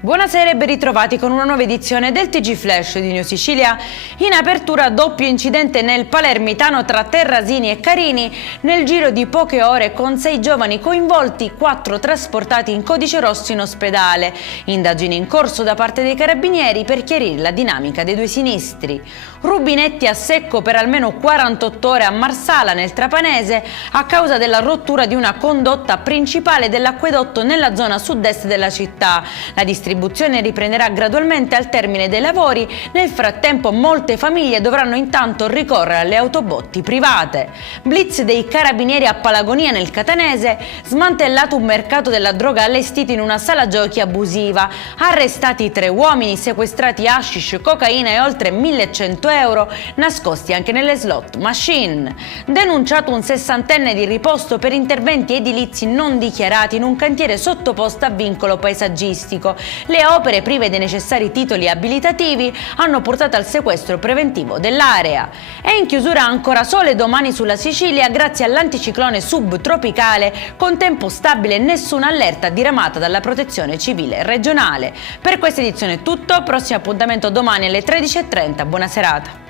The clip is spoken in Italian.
Buonasera e ben ritrovati con una nuova edizione del TG Flash di New Sicilia. In apertura doppio incidente nel palermitano tra Terrasini e Carini. Nel giro di poche ore con 6 giovani coinvolti, 4 trasportati in codice rosso in ospedale. Indagini in corso da parte dei carabinieri per chiarire la dinamica dei due sinistri. Rubinetti a secco per almeno 48 ore a Marsala nel Trapanese a causa della rottura di una condotta principale dell'acquedotto nella zona sud-est della città. La distribuzione riprenderà gradualmente al termine dei lavori. Nel frattempo molte famiglie dovranno intanto ricorrere alle autobotti private. Blitz dei carabinieri a Palagonia nel Catanese, smantellato un mercato della droga allestito in una sala giochi abusiva, arrestati 3 uomini, sequestrati hashish, cocaina e oltre 1100 euro nascosti anche nelle slot machine. Denunciato un 60enne di riposto per interventi edilizi non dichiarati in un cantiere sottoposto a vincolo paesaggistico. Le opere prive dei necessari titoli abilitativi hanno portato al sequestro preventivo dell'area. E in chiusura ancora sole domani sulla Sicilia grazie all'anticiclone subtropicale con tempo stabile e nessuna allerta diramata dalla protezione civile regionale. Per questa edizione è tutto, prossimo appuntamento domani alle 13:30, buona serata.